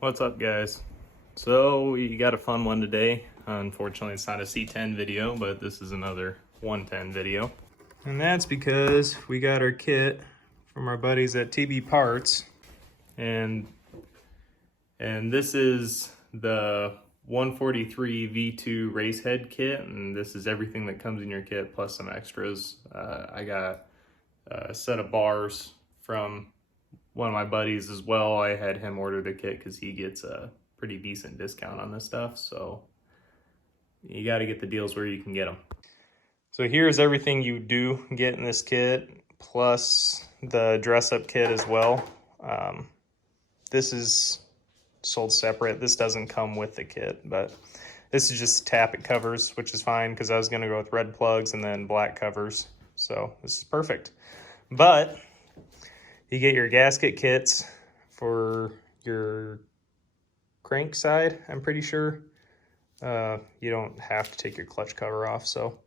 What's up, guys? So we got a fun one today. Unfortunately, it's not a C10 video, but this is another 110 video. And that's because we got our kit from our buddies at TBParts. And this is the 143 V2 race head kit, and this is everything that comes in your kit plus some extras. I got a set of bars from one of my buddies as well. I had him order the kit because he gets a pretty decent discount on this stuff, so you got to get the deals where you can get them. So here's everything you do get in this kit, plus the dress-up kit as well. This is sold separate. This doesn't come with the kit, but this is just tappet covers, which is fine because I was going to go with red plugs and then black covers, so this is perfect. But you get your gasket kits for your crank side, I'm pretty sure. You don't have to take your clutch cover off, so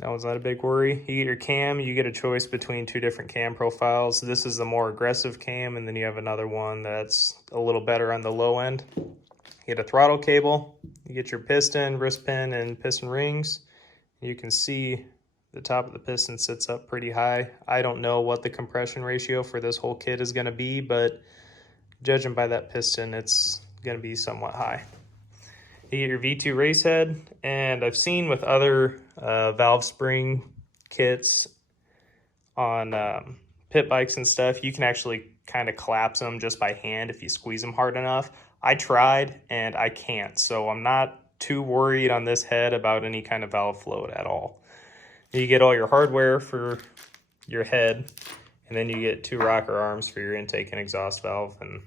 that was not a big worry. You get your cam, you get a choice between two different cam profiles. This is the more aggressive cam, and then you have another one that's a little better on the low end. You get a throttle cable, you get your piston, wrist pin, and piston rings. You can see the top of the piston sits up pretty high. I don't know what the compression ratio for this whole kit is going to be, but judging by that piston, it's going to be somewhat high. You get your V2 race head, and I've seen with other valve spring kits on pit bikes and stuff, you can actually kind of collapse them just by hand if you squeeze them hard enough. I tried and I can't, so I'm not too worried on this head about any kind of valve float at all. You get all your hardware for your head, and then you get two rocker arms for your intake and exhaust valve, and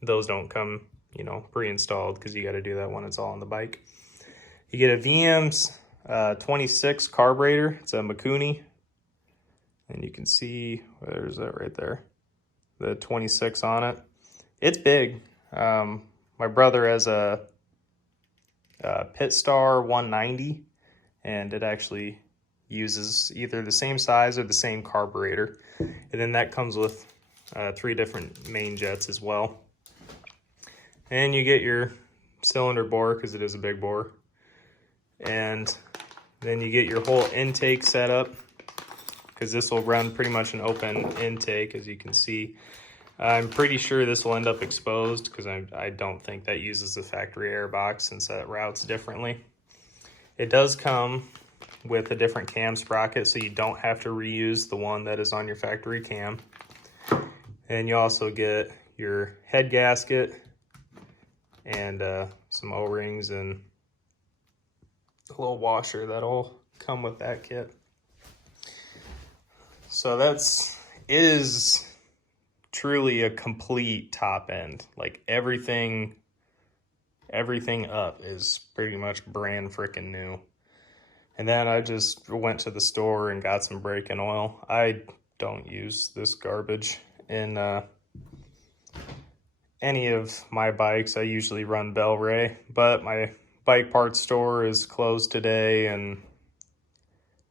those don't come, you know, pre-installed because you got to do that when it's all on the bike. You get a VM's 26 carburetor. It's a Mikuni, and you can see, there's that right there, the 26 on it. It's big. My brother has a Pitstar 190, and it actually uses either the same size or the same carburetor, and then that comes with 3 different main jets as well. And you get your cylinder bore because it is a big bore. And then you get your whole intake set up because this will run pretty much an open intake, as you can see. I'm pretty sure this will end up exposed because I don't think that uses the factory air box since that routes differently. It does come with a different cam sprocket, so you don't have to reuse the one that is on your factory cam. And you also get your head gasket and some O-rings and a little washer that'll come with that kit. So is truly a complete top end. Like everything up is pretty much brand freaking new. And then I just went to the store and got some brake oil. I don't use this garbage in any of my bikes. I usually run Bel-Ray, but my bike parts store is closed today, and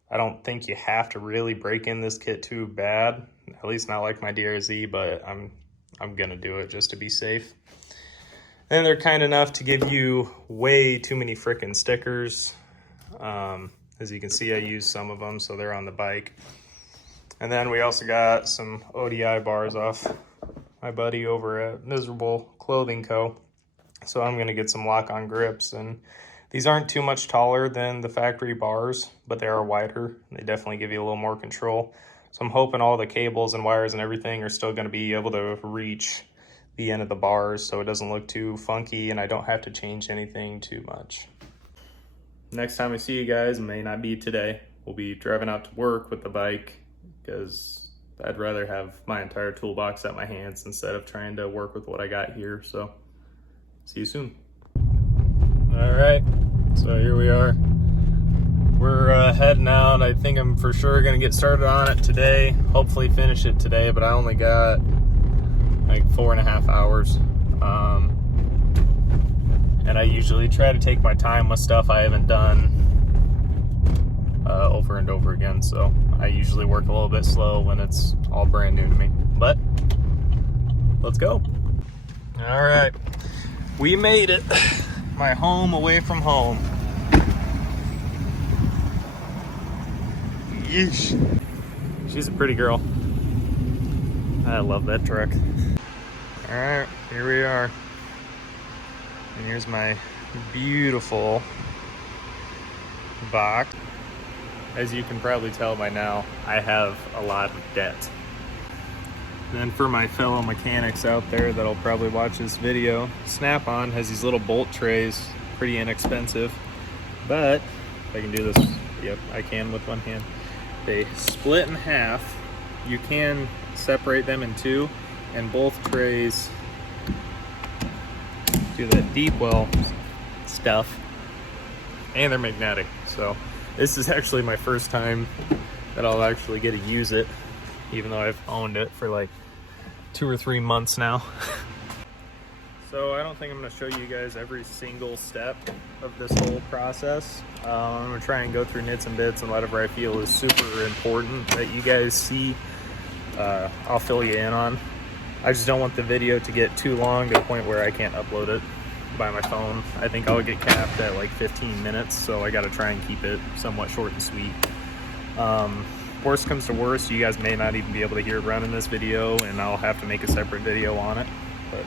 I don't think you have to really break in this kit too bad, at least not like my DRZ, but I'm gonna do it just to be safe. And they're kind enough to give you way too many frickin' stickers. As you can see, I used some of them, so they're on the bike. And then we also got some ODI bars off my buddy over at Miserable Clothing Co. So I'm gonna get some lock-on grips, and these aren't too much taller than the factory bars, but they are wider. They definitely give you a little more control. So I'm hoping all the cables and wires and everything are still gonna be able to reach the end of the bars so it doesn't look too funky and I don't have to change anything too much. Next time I see you guys, may not be today. We'll be driving out to work with the bike because I'd rather have my entire toolbox at my hands instead of trying to work with what I got here. So see you soon. All right, so here we are. We're heading out. I think I'm for sure gonna get started on it today. Hopefully finish it today, but I only got like 4.5 hours. And I usually try to take my time with stuff I haven't done over and over again. So I usually work a little bit slow when it's all brand new to me. But let's go. All right, we made it. My home away from home. Yeesh. She's a pretty girl. I love that truck. All right, here we are. And here's my beautiful box. As you can probably tell by now, I have a lot of debt. And for my fellow mechanics out there that'll probably watch this video, Snap-on has these little bolt trays, pretty inexpensive. But if I can do this, yep, I can with one hand. They split in half. You can separate them in two, and both trays do that deep well stuff, and they're magnetic. So this is actually my first time that I'll actually get to use it, even though I've owned it for like 2 or 3 months now. So I don't think I'm going to show you guys every single step of this whole process. I'm going to try and go through nits and bits and whatever I feel is super important that you guys see, I'll fill you in on. I just don't want the video to get too long to the point where I can't upload it by my phone. I think I'll get capped at like 15 minutes, so I got to try and keep it somewhat short and sweet. Worst comes to worst, you guys may not even be able to hear it run in this video, and I'll have to make a separate video on it, but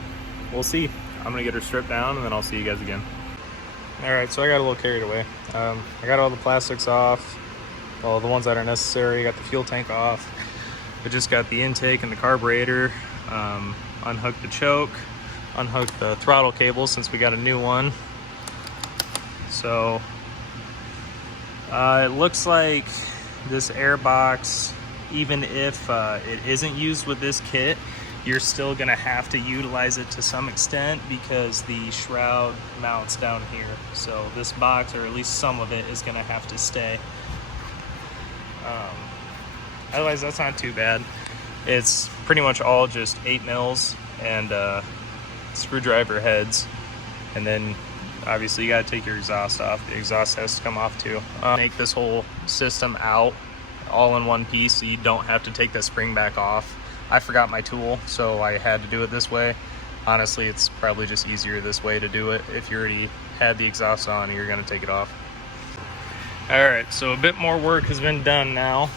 we'll see. I'm gonna get her stripped down and then I'll see you guys again. All right, so I got a little carried away. I got all the plastics off, all the ones that are necessary. Got the fuel tank off. I just got the intake and the carburetor. Unhooked the choke, unhooked the throttle cable since we got a new one. So it looks like this air box, even if it isn't used with this kit, you're still gonna have to utilize it to some extent because the shroud mounts down here. So this box, or at least some of it, is gonna have to stay. Otherwise, that's not too bad. It's pretty much all just 8 mils and screwdriver heads. And then obviously you gotta take your exhaust off. The exhaust has to come off too. Make this whole system out all in one piece so you don't have to take that spring back off. I forgot my tool, so I had to do it this way. Honestly, it's probably just easier this way to do it if you already had the exhaust on and you're gonna take it off. All right, so a bit more work has been done now.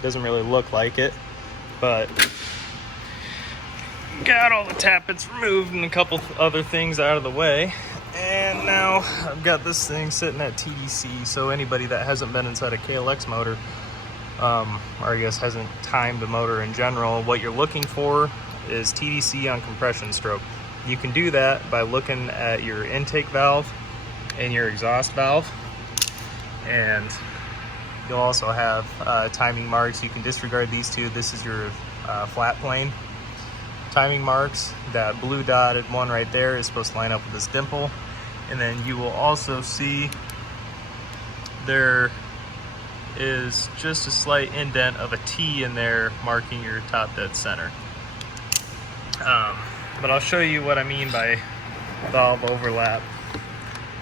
Doesn't really look like it, but got all the tappets removed and a couple other things out of the way. And now I've got this thing sitting at TDC, so anybody that hasn't been inside a KLX motor, or I guess hasn't timed a motor in general, what you're looking for is TDC on compression stroke. You can do that by looking at your intake valve and your exhaust valve, and you'll also have timing marks. You can disregard these two. This is your flat plane timing marks. That blue dotted one right there is supposed to line up with this dimple. And then you will also see there is just a slight indent of a T in there marking your top dead center. But I'll show you what I mean by valve overlap.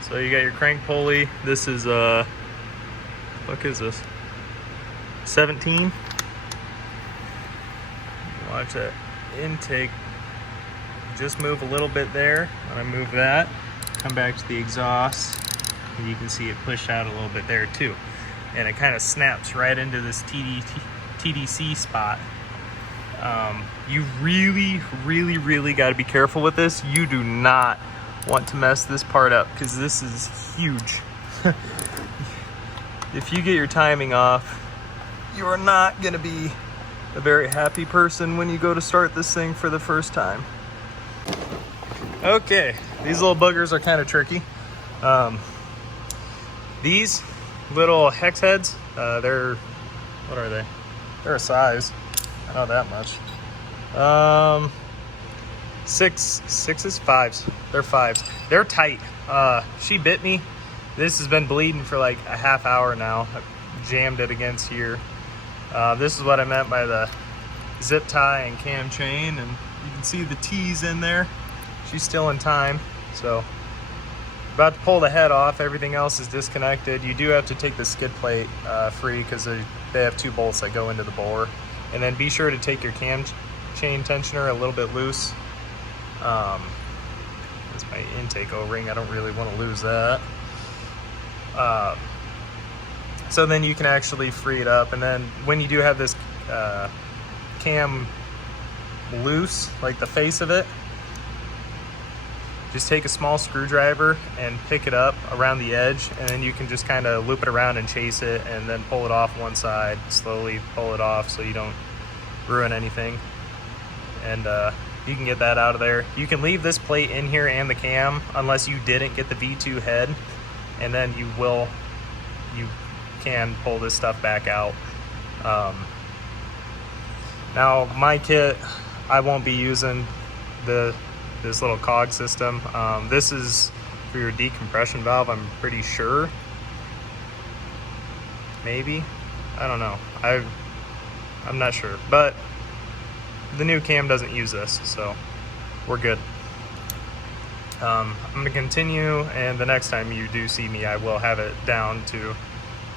So you got your crank pulley. This is what is this? 17. Watch that intake just move a little bit there. When I move that, come back to the exhaust, and you can see it pushed out a little bit there too. And it kind of snaps right into this TDC spot. You really got to be careful with this. You do not want to mess this part up because this is huge. If you get your timing off, you are not going to be a very happy person when you go to start this thing for the first time. Okay, these little buggers are kind of tricky. These little hex heads, they're, what are they? They're a size, not that much. Sixes, fives. They're fives. They're tight. She bit me. This has been bleeding for like a half hour now. I jammed it against here. This is what I meant by the zip tie and cam chain, and you can see the T's in there. She's still in time, so about to pull the head off. Everything else is disconnected. You do have to take the skid plate free because they have 2 bolts that go into the bore. And then be sure to take your chain tensioner a little bit loose. That's my intake O-ring. I don't really want to lose that. So then you can actually free it up, and then when you do have this cam loose, like the face of it, just take a small screwdriver and pick it up around the edge, and then you can just kind of loop it around and chase it, and then pull it off one side, slowly pull it off so you don't ruin anything. And you can get that out of there. You can leave this plate in here and the cam unless you didn't get the V2 head, and then you can pull this stuff back out. Now my kit, I won't be using this little cog system. This is for your decompression valve, I'm pretty sure. Maybe, I don't know. I'm not sure, but the new cam doesn't use this, so we're good. I'm gonna continue, and the next time you do see me, I will have it down to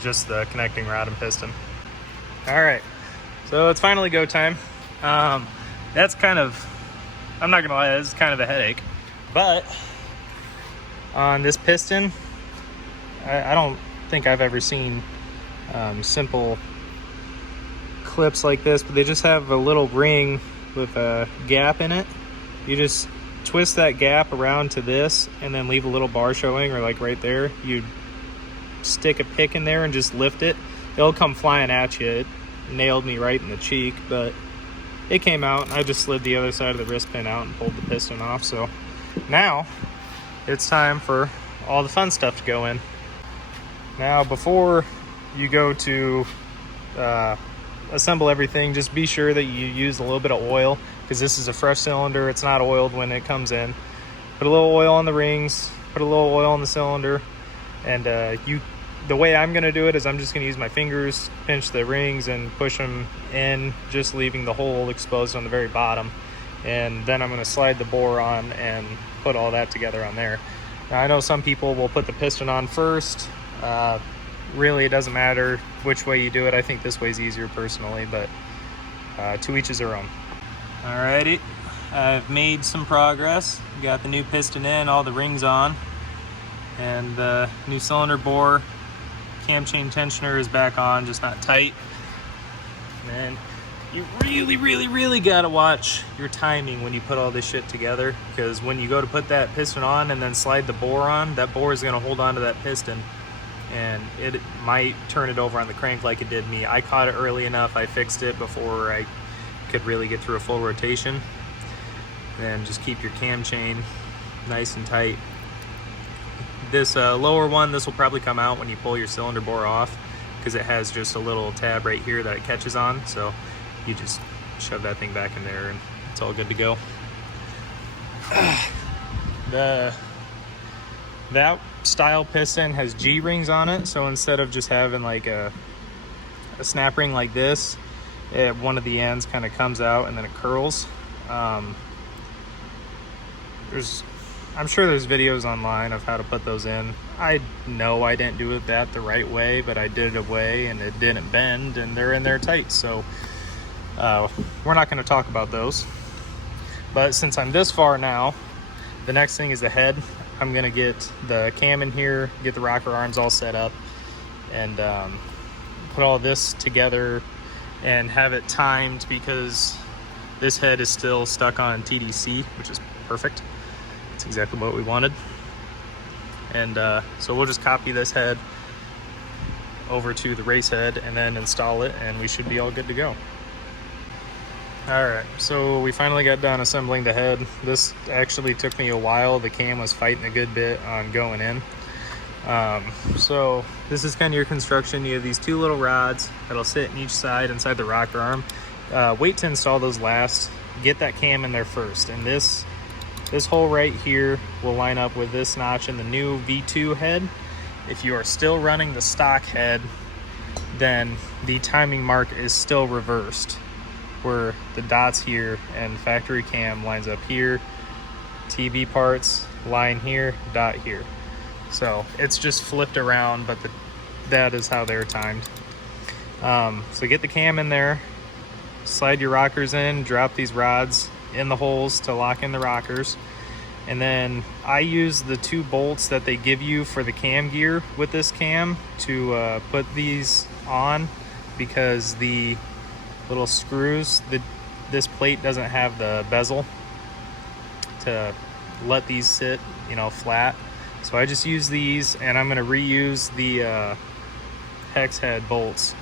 just the connecting rod and piston. All right, so it's finally go time. That's kind of, I'm not gonna lie, this is kind of a headache, but on this piston, I don't think I've ever seen simple clips like this, but they just have a little ring with a gap in it. You just twist that gap around to this and then leave a little bar showing, or like right there. You stick a pick in there and just lift it. It'll come flying at you. It nailed me right in the cheek, but it came out, and I just slid the other side of the wrist pin out and pulled the piston off. So now it's time for all the fun stuff to go in. Now, before you go to assemble everything, just be sure that you use a little bit of oil, because this is a fresh cylinder. It's not oiled when it comes in. Put a little oil on the rings, put a little oil on the cylinder, and the way I'm gonna do it is I'm just gonna use my fingers, pinch the rings and push them in, just leaving the hole exposed on the very bottom. And then I'm gonna slide the bore on and put all that together on there. Now, I know some people will put the piston on first. Really, it doesn't matter which way you do it. I think this way's easier personally, but to each is their own. Alrighty, I've made some progress. Got the new piston in, all the rings on, and the new cylinder bore. Cam chain tensioner is back on, just not tight. And you really gotta watch your timing when you put all this shit together, because when you go to put that piston on and then slide the bore on, that bore is gonna hold on to that piston, and it might turn it over on the crank like it did me. I caught it early enough, I fixed it before I could really get through a full rotation. Then just keep your cam chain nice and tight. This lower one, this will probably come out when you pull your cylinder bore off, because it has just a little tab right here that it catches on. So you just shove that thing back in there and it's all good to go. That style piston has G-rings on it, so instead of just having like a snap ring like this, one of the ends kind of comes out and then it curls. I'm sure there's videos online of how to put those in. I know I didn't do it the right way, but I did it a way and it didn't bend, and they're in there tight. So we're not going to talk about those. But since I'm this far now, the next thing is the head. I'm going to get the cam in here, get the rocker arms all set up, and put all this together and have it timed, because this head is still stuck on TDC, which is perfect. It's exactly what we wanted. And so we'll just copy this head over to the race head and then install it, and we should be all good to go. All right, so we finally got done assembling the head. This actually took me a while. The cam was fighting a good bit on going in. So this is kind of your construction. You have these two little rods that'll sit in each side inside the rocker arm. Wait to install those last. Get that cam in there first. And this hole right here will line up with this notch in the new V2 head. If you are still running the stock head, then the timing mark is still reversed, where the dots here and factory cam lines up here, TBParts line here, dot here. So it's just flipped around, but that is how they're timed. So get the cam in there, slide your rockers in, drop these rods in the holes to lock in the rockers. And then I use the 2 bolts that they give you for the cam gear with this cam to put these on, because the little screws, this plate doesn't have the bezel to let these sit, you know, flat. So I just use these, and I'm gonna reuse the hex head bolts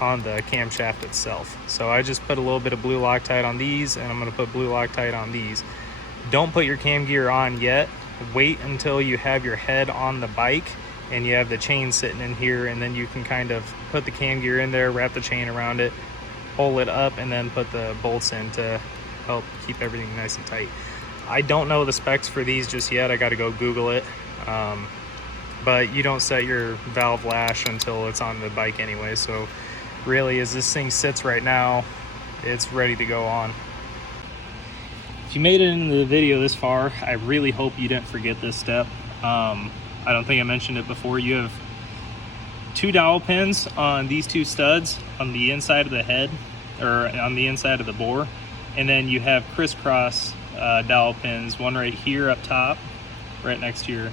on the camshaft itself. So I just put a little bit of blue Loctite on these, and I'm gonna put blue Loctite on these. Don't put your cam gear on yet. Wait until you have your head on the bike and you have the chain sitting in here, and then you can kind of put the cam gear in there, wrap the chain around it, pull it up, and then put the bolts in to help keep everything nice and tight. I don't know the specs for these just yet. I got to go Google it. But you don't set your valve lash until it's on the bike anyway. So really, as this thing sits right now, it's ready to go on. If you made it into the video this far, I really hope you didn't forget this step. I don't think I mentioned it before. You have 2 dowel pins on these 2 studs on the inside of the head, or on the inside of the bore. And then you have crisscross dowel pins, one right here up top, right next to your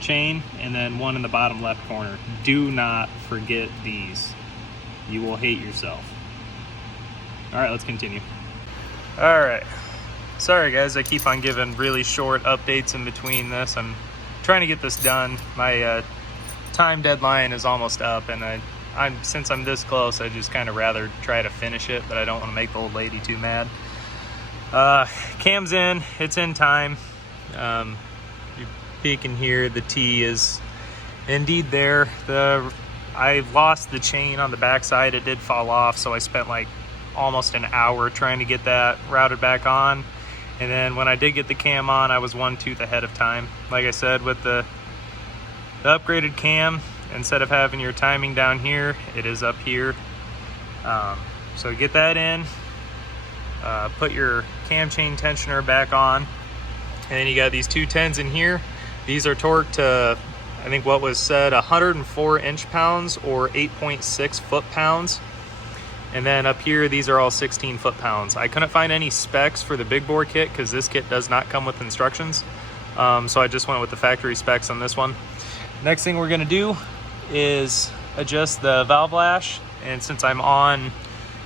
chain, and then one in the bottom left corner. Do not forget these. You will hate yourself. All right, let's continue. All right. Sorry guys, I keep on giving really short updates in between this. I'm trying to get this done. My time deadline is almost up, and since I'm this close, I just kind of rather try to finish it, but I don't want to make the old lady too mad. Cam's in, it's in time. You peek in here, the T is indeed there. I lost the chain on the backside. It did fall off, so I spent like almost an hour trying to get that routed back on. And then when I did get the cam on, I was 1 tooth ahead of time. Like I said, with the upgraded cam, instead of having your timing down here, it is up here. So get that in, put your cam chain tensioner back on, and then you got these 2 10s in here. These are torqued to, I think what was said, 104 inch-pounds or 8.6 foot-pounds. And then up here, these are all 16 foot-pounds. I couldn't find any specs for the big bore kit because this kit does not come with instructions. So I just went with the factory specs on this one. Next thing we're gonna do is adjust the valve lash. And since I'm on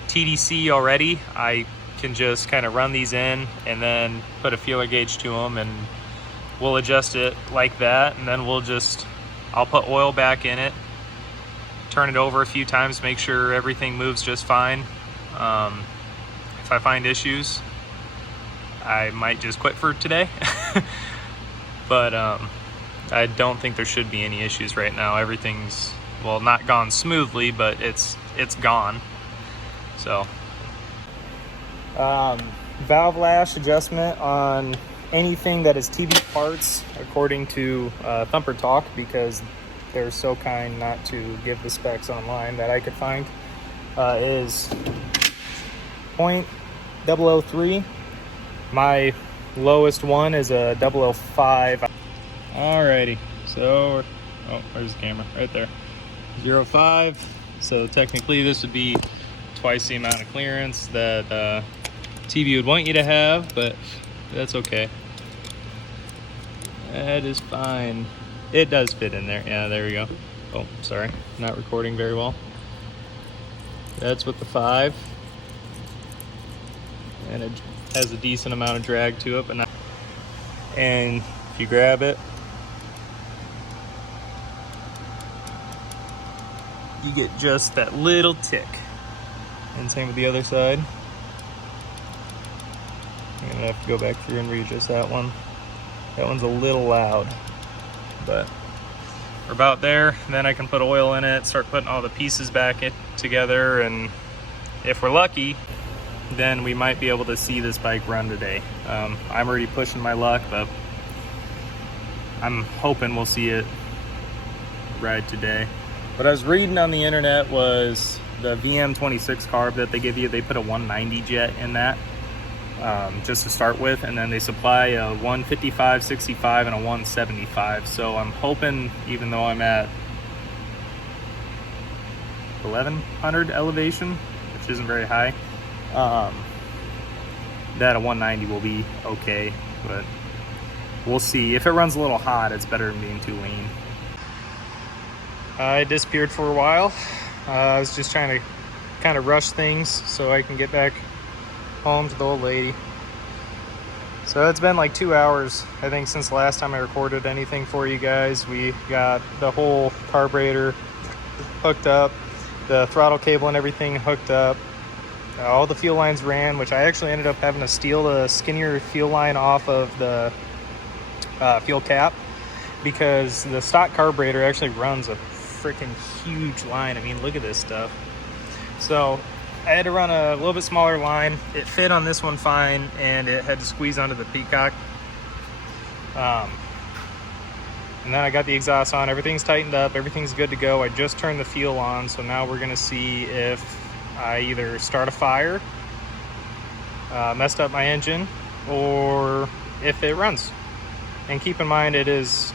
TDC already, I can just kind of run these in and then put a feeler gauge to them, and we'll adjust it like that. And then I'll put oil back in it, turn it over a few times, make sure everything moves just fine. If I find issues, I might just quit for today. But I don't think there should be any issues right now. Everything's, well, not gone smoothly, but it's gone. So valve lash adjustment on anything that is TBParts, according to Thumper Talk, because they're so kind not to give the specs online that I could find, is 0.003. My lowest one is a 005. Alrighty, so, oh, where's the camera? Right there. 0.05. So technically this would be twice the amount of clearance that TV would want you to have, but that's okay. That is fine. It does fit in there. Yeah, there we go. Oh, sorry, not recording very well. That's with the 5. And it has a decent amount of drag to it, but not. And if you grab it, you get just that little tick. And same with the other side. I'm gonna have to go back through and readjust that one. That one's a little loud, but we're about there. Then I can put oil in it, start putting all the pieces back together, and if we're lucky, then we might be able to see this bike run today. I'm already pushing my luck, but I'm hoping we'll see it ride today. What I was reading on the internet was the VM26 carb that they give you, they put a 190 jet in that, just to start with, and then they supply a 155, 65, and a 175. So I'm hoping, even though I'm at 1100 elevation, which which isn't very high. That a 190 will be okay, but we'll see. If it runs a little hot, it's better than being too lean. I disappeared for a while. I was just trying to kind of rush things so I can get back home to the old lady. So it's been like 2 hours, I think, since the last time I recorded anything for you guys. We got the whole carburetor hooked up, the throttle cable and everything hooked up. All the fuel lines ran, which I actually ended up having to steal the skinnier fuel line off of the fuel cap, because the stock carburetor actually runs a freaking huge line. I mean, look at this stuff. So I had to run a little bit smaller line. It fit on this one fine, and it had to squeeze onto the Peacock. And then I got the exhaust on. Everything's tightened up. Everything's good to go. I just turned the fuel on, so now we're gonna see if I either start a fire, messed up my engine, or if it runs. And keep in mind, it is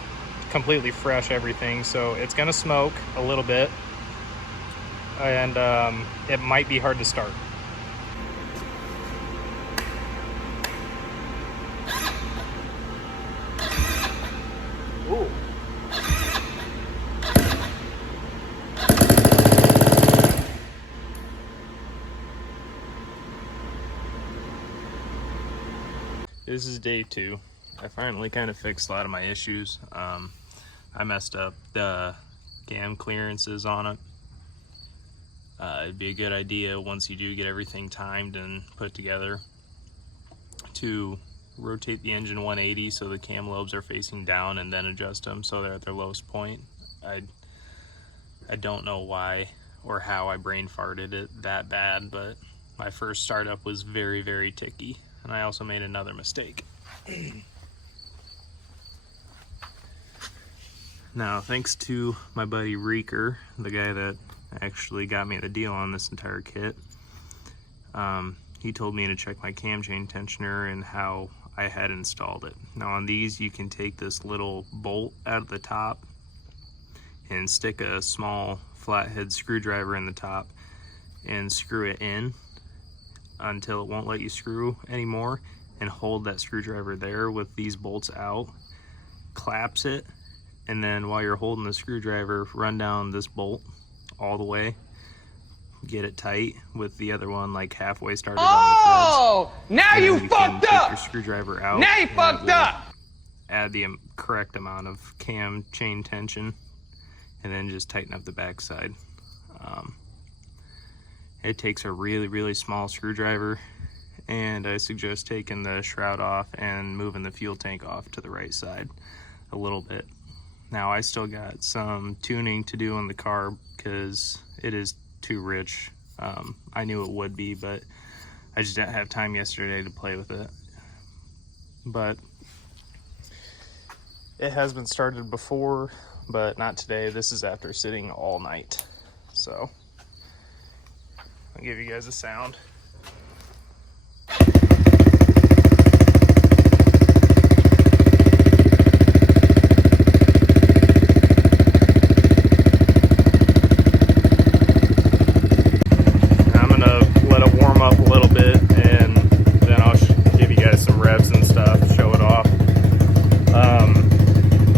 completely fresh, everything, so it's gonna smoke a little bit, and it might be hard to start. Ooh. This is day 2. I finally kind of fixed a lot of my issues. I messed up the cam clearances on it. It'd be a good idea, once you do get everything timed and put together, to rotate the engine 180 so the cam lobes are facing down, and then adjust them so they're at their lowest point. I don't know why or how I brain farted it that bad, but my first startup was very, very ticky. And I also made another mistake. Now, thanks to my buddy Reeker, the guy that actually got me the deal on this entire kit, he told me to check my cam chain tensioner and how I had installed it. Now on these, you can take this little bolt out of the top and stick a small flathead screwdriver in the top and screw it in until it won't let you screw anymore, and hold that screwdriver there with these bolts out, collapse it, and then while you're holding the screwdriver, run down this bolt all the way, get it tight with the other one like halfway started on the threads. Now you fucked up! Take your screwdriver out. Now you fucked up! Add the correct amount of cam chain tension, and then just tighten up the backside. It takes a really, really small screwdriver, and I suggest taking the shroud off and moving the fuel tank off to the right side a little bit. Now I still got some tuning to do on the carb because it is too rich. I knew it would be, but I just didn't have time yesterday to play with it. But it has been started before, but not today. This is after sitting all night. So I'll give you guys a sound. I'm gonna let it warm up a little bit, and then I'll give you guys some revs and stuff, show it off.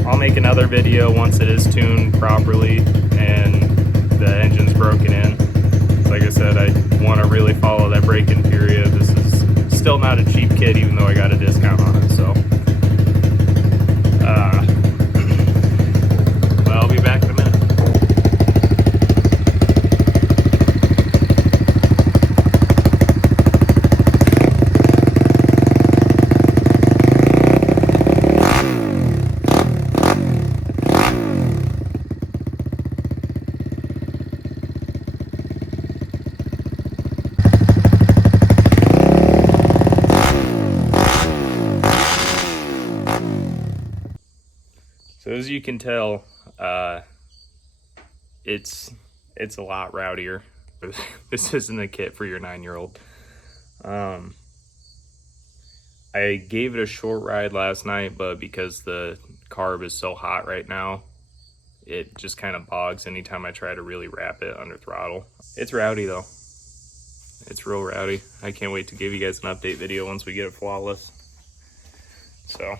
I'll make another video once it is tuned properly and the engine's broken in. Like I said, I want to really follow that break-in period. This is still not a cheap kit, even though I got a discount on it. So, well, I'll be back in a minute. So as you can tell, it's a lot rowdier. This isn't a kit for your 9-year-old. I gave it a short ride last night, but because the carb is so hot right now, it just kind of bogs anytime I try to really wrap it under throttle. It's rowdy though. it's real rowdy. I can't wait to give you guys an update video once we get it flawless. So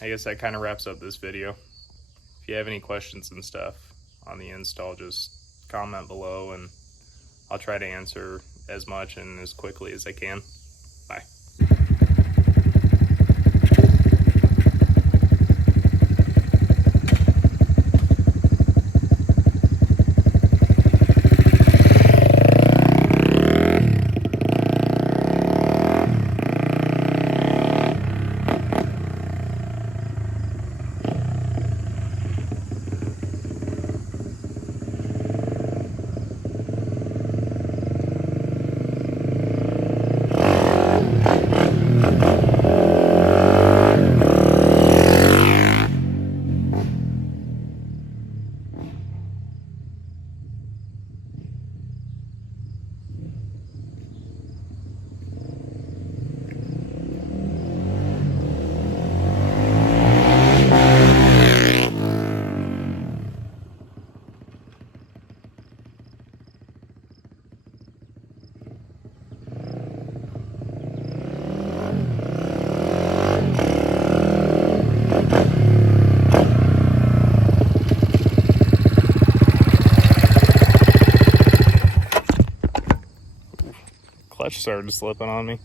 I guess that kind of wraps up this video. If you have any questions and stuff on the install, just comment below and I'll try to answer as much and as quickly as I can. Bye. Clutch started slipping on me.